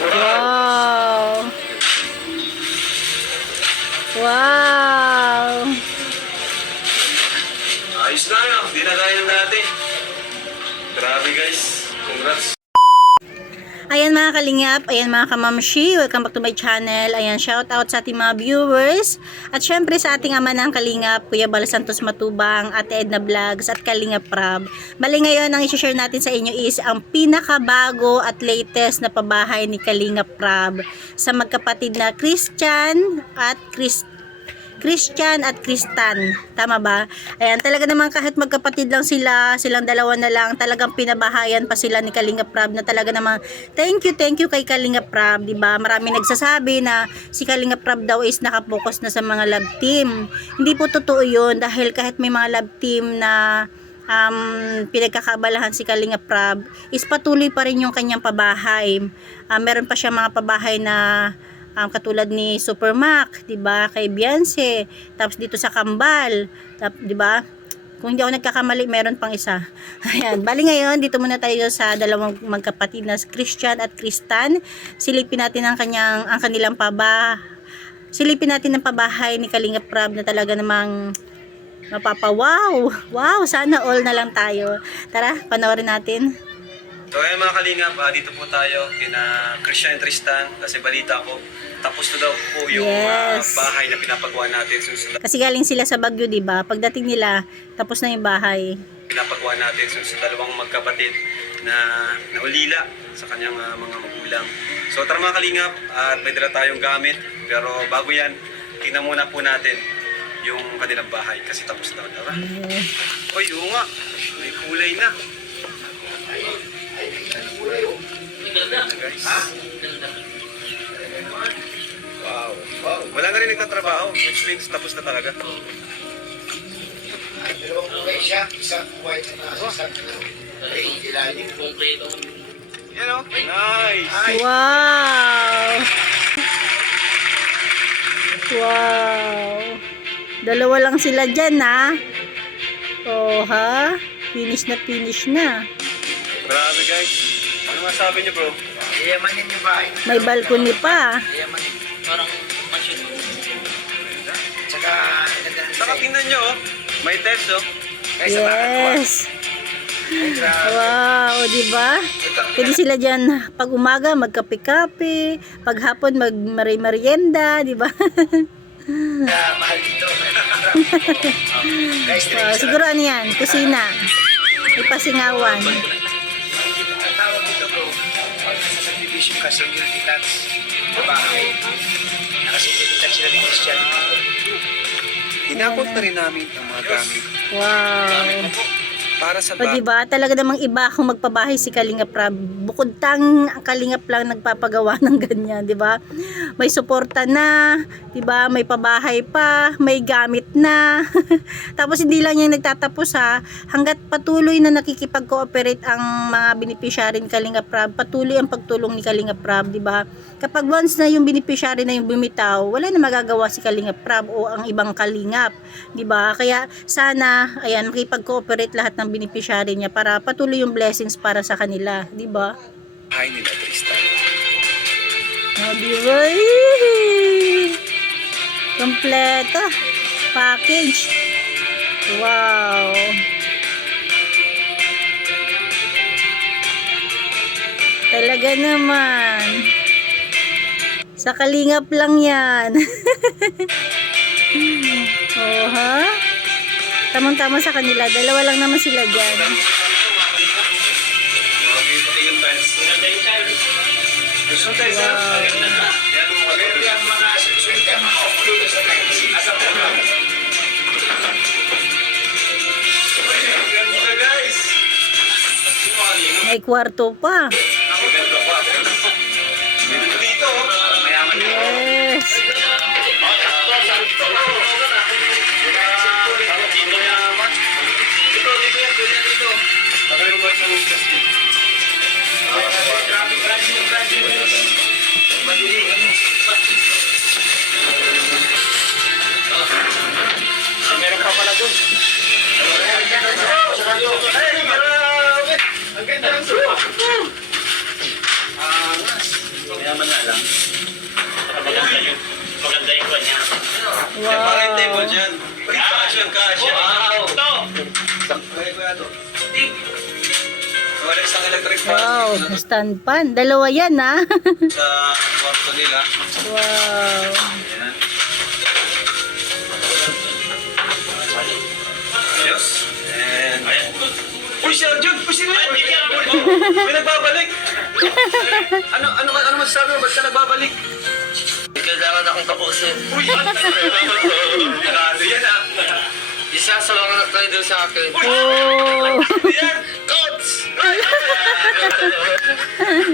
Wow! Wow! Ayos na yun. Hindi na ng dati. Grabe guys. Congrats. Ayan mga kalingap, ayan mga kamamshi, welcome back to my channel. Ayan, shout out sa ating mga viewers. At syempre sa ating ama ng kalingap, Kuya Bal Santos Matubang, Ate Edna Vlogs, at Kalingap Prab. Bali ngayon, ang isi-share natin sa inyo is ang pinakabago at latest na pabahay ni Kalingap Prab sa magkapatid na Christian at Chris Christian at Kristan. Tama ba? Ayan, talaga naman kahit magkapatid lang sila, silang dalawa na lang, talagang pinabahayan pa sila ni Kalinga Prab na talaga namang thank you, thank you kay Kalinga Prab, di ba? Marami nagsasabi na si Kalinga Prab daw is nakapokus na sa mga love team. Hindi po totoo yun dahil kahit may mga love team na um, pinagkakabalahan si Kalinga Prab is patuloy pa rin yung kanyang pabahay. Ah, meron pa siya mga pabahay na um, katulad ni Supermac, 'di ba? Kay Beyonce, tapos dito sa Kambal, 'di ba? Kung hindi ako nagkakamali, meron pang isa. Ayan, bali ngayon, dito muna tayo sa dalawang magkapatid na Christian at Kristan. Silipin natin ang kanyang ang kanilang paba. Silipin natin ang pabahay ni Kalinga Prab na talaga namang mapapawaw. Wow, sana all na lang tayo. Tara, panoorin natin. So ayun mga kalingap, ah, dito po tayo kina Christian and Tristan kasi balita ko tapos na daw po yung ah, Yes. bahay na pinapagawa natin susunod Kasi galing sila sa Baguio, 'di ba? Pagdating nila, tapos na yung bahay. pinapagawa natin susunod dalawang magkapatid na naulila sa kanyang ah, mga magulang. So tara mga kalingap, at may dala tayong gamit pero bago yan, tingnan muna po natin yung kanilang bahay kasi tapos na daw. Oy, oo nga. May kulay na. Guys. Wow. Wow. Wala na rin nagtatrabaho. Which means tapos na talaga. Dalawang kulay siya, isang white na isang ilalim. Yan o. Nice. Wow! Wow! Dalawa lang sila dyan, ha? Oh, ha? Finish na finish na. Grabe guys. Ano masabi niyo bro? Iyamanin niyo ba? May balcony pa. Iyamanin. Parang mansion. Tsaka, ganda ng Saka tingnan nyo oh. May test oh. Ay, sa bakit ko, ah. Yes! Wow, di ba? Pwede sila dyan pag umaga magkape-kape, pag hapon magmari-merienda, di ba? ah, mahal dito. Guys, sa- siguro ano yan, kusina. May subdivision ka, single detached na bahay. Naka-single detached sila ni Christian. Inabot na rin namin ang mga gamit Wow. Para sa O diba, talaga namang iba kung magpabahay si Kalinga Prab. Bukod tang ang Kalingap lang nagpapagawa ng ganyan, di ba? May suporta na, di ba? May pabahay pa, may gamit na. Tapos hindi lang yan nagtatapos ha, hanggat patuloy na nakikipag-cooperate ang mga beneficiary ni Kalinga Prab, patuloy ang pagtulong ni Kalinga Prab, di ba? Kapag once na yung beneficiary na yung bumitaw, wala na magagawa si Kalinga Prab o ang ibang Kalingap, di ba? Kaya sana ayan makipag-cooperate lahat ng beneficiary niya para patuloy yung blessings para sa kanila, di ba? bahay nila Tristan. Oh, di ba? Kompleto. Package. Wow. Talaga naman. Sa kalingap lang yan. oh, ha? Tamang-tama sa kanila. Dalawa lang naman sila dyan. Gusto tayo sa... Yan ang lang. Maganda yung, maganda yung kanya. Parang yung table Wow. dyan. Kasya, kasya. Wow! Ito! Okay, kuya to. So, wala isang electric fan. Wow, stand pan. Dalawa yan ha. Sa kwarto nila. wow. Ayan. Ayos. And... Uy, si Arjun! Uy, si Arjun! May nagbabalik! Ano, ano, ano masasabi mo? Ba't ka nagbabalik? Kailangan akong tapusin. Uy! Nagano yan ah! Isa sa mga nag-trailer sa akin. Oh. Ano yan? Coach!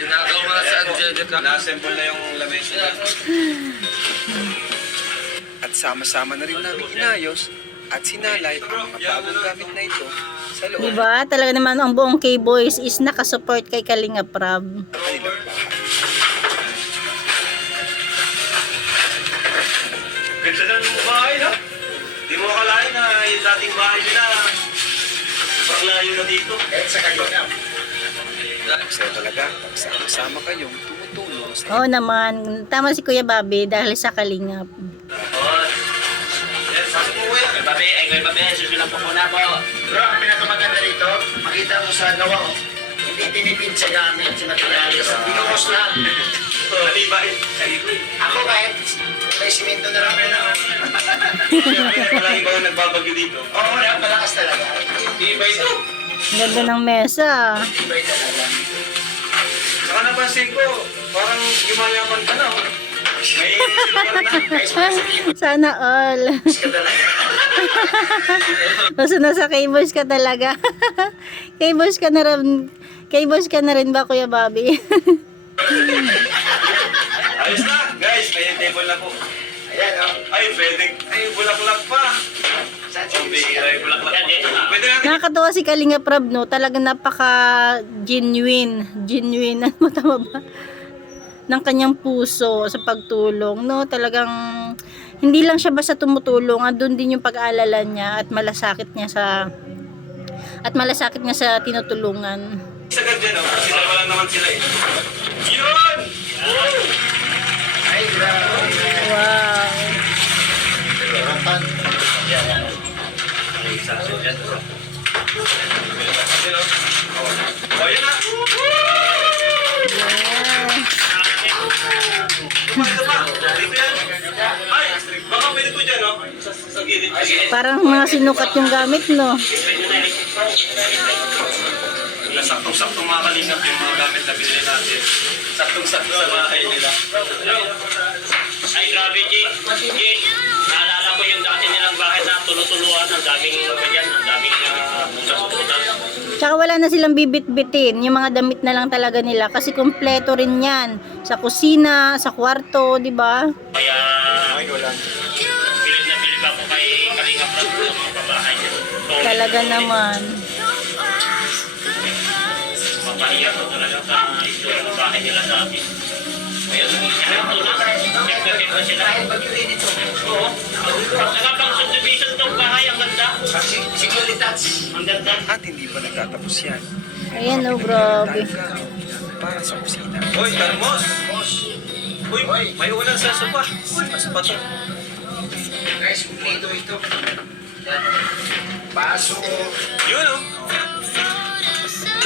Tinagaw mo na sa Angelica. Na-assemble na yung lamesa. At sama-sama na rin namin inayos at sinalay ang mga bagong gamit na ito sa loob Diba? Talaga naman ang buong K-Boys is nakasupport kay Kalinga Prab. ng kanilang bahay. Ganda na ng bahay, no? Di mo akalain na yung dating bahay nila sobrang layo na dito. At sa kanila. Masaya talaga pag sama-sama kayong tumutulong sa Oo naman. Tama si Kuya Bobby dahil sa Kalingap. Kay Babe, ay kay Babe, susulang po muna po. Bro, ang pinakamaganda rito, makita mo sa gawa ko, hindi tinipid sa gamit, sa materialis. Binuhos lang. Matibay. Ako kahit may simento na lang muna. Wala iba ang nagbabagyo dito. Oo, wala, malakas talaga. Tibay ito. Ganda ng mesa. Tibay talaga. Saka napansin ko, parang yumayaman ka na. oh. May silver na. Sana all. ka talaga. Basta nasa K-Boys ka talaga. K-Boys ka na rin. K-Boys ka na rin ba, Kuya Bobby? Ayos na. Guys, may table na po. Ayan, oh. Ay, pwede. Ay, bulaklak pa. Nakakatuwa si Kalinga Prab, no? Talagang napaka genuine. Genuine. Ano mo tama ba? ng kanyang puso sa pagtulong, no? Talagang hindi lang siya basta tumutulong, andun din yung pag-aalala niya at malasakit niya sa at malasakit niya sa tinutulungan. Sagad dyan, oh. Lang naman sila eh. Yun! Ay. Wow. Oh. Oh, yun na. Parang mga sinukat yung gamit, no? Wala saktong-saktong mga kalingap yung mga gamit na binili natin. Saktong-sakto sa bahay nila. Ay, grabe, G. G. Naalala ko yung dati nilang bahay na tulutuluan. Ang daming, ganyan, ang daming uh, butas-butas. Tsaka wala na silang bibit-bitin. Yung mga damit na lang talaga nila. Kasi kompleto rin yan. Sa kusina, sa kwarto, di ba? Kaya, bilib na Talaga naman. Mapahiya ko talaga sa istorya ng bahay nila sa kaya tulad. Siyempre, siyempre sila. Kahit bagyuin ito. Oo. Saka pang subdivision tong bahay, ang ganda. Sig- Securitas. Ang ganda. At hindi pa nagtatapos yan. Ayan, oh, grabe. Gamit para sa kusina. Uy, termos! Uy, may ulan sa sopa. Uy, mas pa to. Guys, kumplito ito. Yan. Baso. Yun, oh.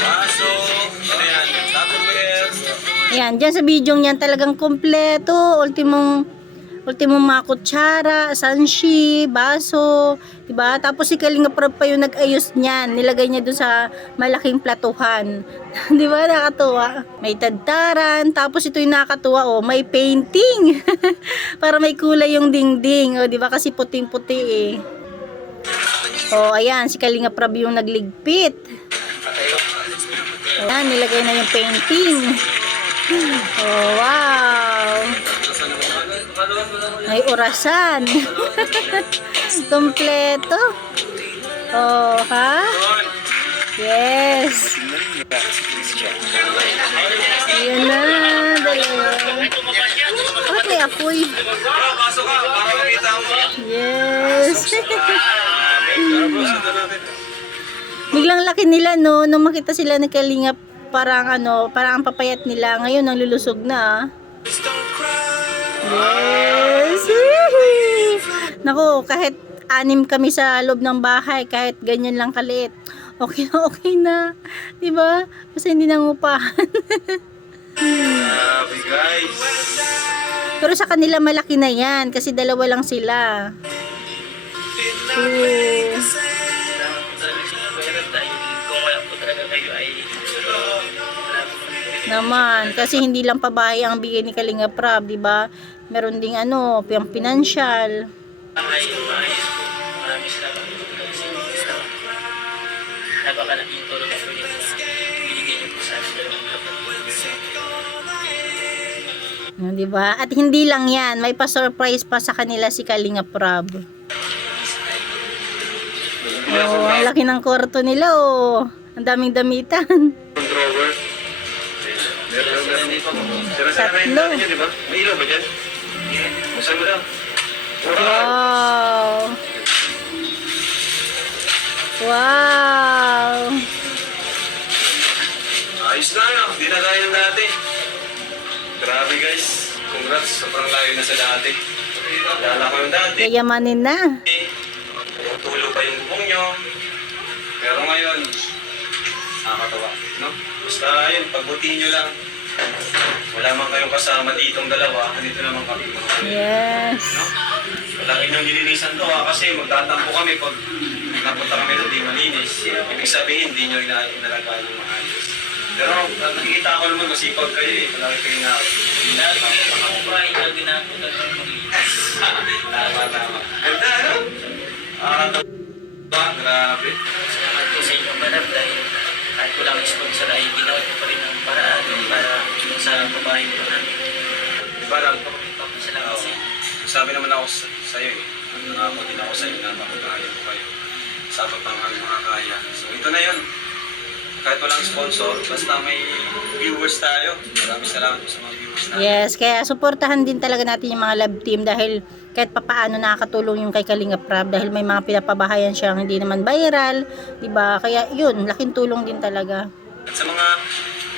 Baso. Ano yan? Tupperware. Ayan, dyan sa video niyan talagang kompleto. Ultimong, ultimong mga kutsara, sanshi, baso, diba? Tapos si Kalinga Prab pa yung nag-ayos niyan. Nilagay niya dun sa malaking platuhan. diba? Nakatuwa. May tadtaran. Tapos ito yung nakatuwa, oh. May painting. Para may kulay yung dingding. Oh, diba? Kasi puting-puti eh. Oh, ayan. Si Kalinga Prab yung nagligpit. Ayan, nilagay na yung painting. Oh, wow. May orasan. Kompleto. Oh, ha? Yes. Ayan na, dalawa. Okay, apoy. Yes. Biglang laki nila, no? Nung makita sila ng kalingap, parang ano, parang ang papayat nila. Ngayon, ang lulusog na. Yes! Naku, kahit anim kami sa loob ng bahay, kahit ganyan lang kaliit, okay na okay na. Diba? Basta hindi nangupahan. Grabe guys. Pero sa kanila malaki na yan, kasi dalawa lang sila. Naman, kasi hindi lang pabahay ang bigay ni Kalinga Prab, di ba? Meron ding ano, yung financial. Napakalaking. Ah, Di ba? At hindi lang yan, may pa-surprise pa sa kanila si Kalinga Prab. Oh, ang laki ng kwarto nila, oh. Ang daming damitan. Yung Tatlo. May ilaw ba dyan? Mo. Wow! Wow! Ayos na ano, di na tayo ng dati. Grabe guys, congrats, sobrang layo na sa dati. Lala ko yung dati, Yayamanin na. Tulo pa yung bubong nyo. Pero ngayon, nakakatawa, no? Basta yun, pagbutiin nyo lang. Wala man kayong kasama ditong dalawa, dito naman kami Yes. no? Palagi niyong nilinisan to ha, kasi magtatampo kami pag napunta kami doon, di malinis. Ibig sabihin, di nyo ina inalagaan ng maayos. Pero nakikita ko naman, masipag kayo eh. Palagi kayo na. Mga kumain na ginapunta ng maglinis. Tama, tama. Ganda, ano? Ah, ba? Grabe. Salamat po sa inyong panap dahil kahit walang sponsor ay ginawa ko pa rin ang paraan para sa pabahay po namin. Diba lang? Salamat sa inyo. Sabi naman ako sa, sa'yo eh. Nangako din ako sa'yo na makakaya ko kayo. Sapat ng aming mga kaya. So ito na yun. Kahit walang sponsor, basta may viewers tayo. Maraming salamat po sa mga viewers natin. Yes, kaya suportahan din talaga natin yung mga love team dahil kahit papaano nakakatulong yung kay Kalinga Prab dahil may mga pinapabahayan siyang hindi naman viral, 'di ba? Kaya yun, laking tulong din talaga. At sa mga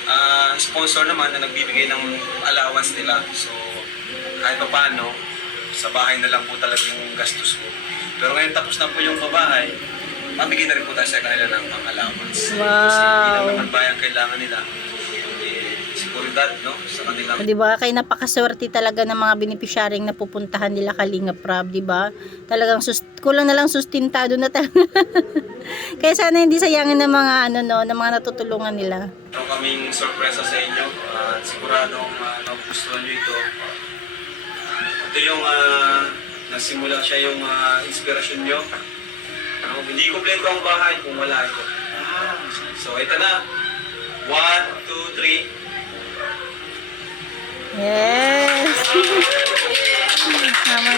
ah, sponsor naman na nagbibigay ng allowance nila, so kahit pa paano, sa bahay na lang po talaga yung gastos ko. Pero ngayon tapos na po yung babahay, mabigyan na rin po tayo sa kanila ng pang allowance. Kasi hindi Wow. naman bayan kailangan nila. Seguridad, no? Sa kanila. 'Di ba? Kaya napakaswerte talaga ng mga benepisyaryong na pupuntahan nila Kalinga Prab, 'di ba? Talagang sus- kulang na lang sustentado na talaga. Kaya sana hindi sayangin ng mga ano no, ng mga natutulungan nila. Meron kaming sorpresa sa inyo. At siguradong uh, magugustuhan nyo ito. Ito yung uh, nagsimula siya yung ah, inspirasyon nyo. Ano, hindi kompleto ang bahay kung wala ito. So ito na. One, two, three. Yes. Tama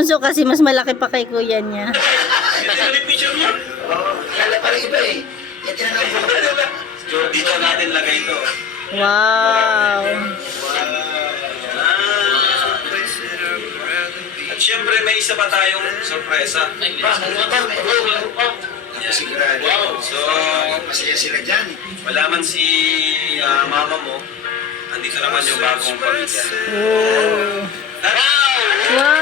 bunso kasi mas malaki pa kay kuya niya. Eh. Dito natin lagay ito. Wow. Ah. At syempre may isa pa tayong sorpresa. Sigurado. So, Masaya sila dyan. Wala man si ah, mama mo, andito naman yung bagong pamilya. Wow! Wow!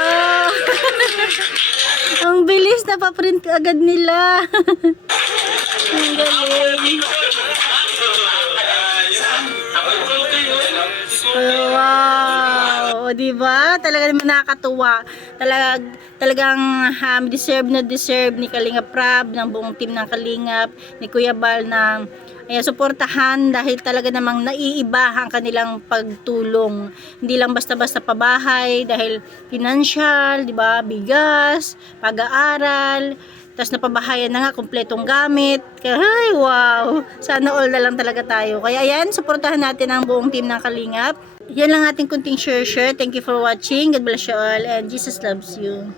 Ang bilis na pa-print agad nila. Ang galing. Wow! Di ba? Talaga naman nakakatuwa. Talaga, talagang um, deserve na deserve ni Kalinga Prab, ng buong team ng Kalingap, ni Kuya Bal ng Ayan, suportahan dahil talaga namang naiiba ang kanilang pagtulong. Hindi lang basta-basta pabahay dahil financial, di ba, bigas, pag-aaral, tapos napabahayan na nga, kompletong gamit. Kaya, ay, wow! Sana all na lang talaga tayo. Kaya ayan, suportahan natin ang buong team ng Kalingap. Yan lang ating kunting share-share. Thank you for watching. God bless you all and Jesus loves you.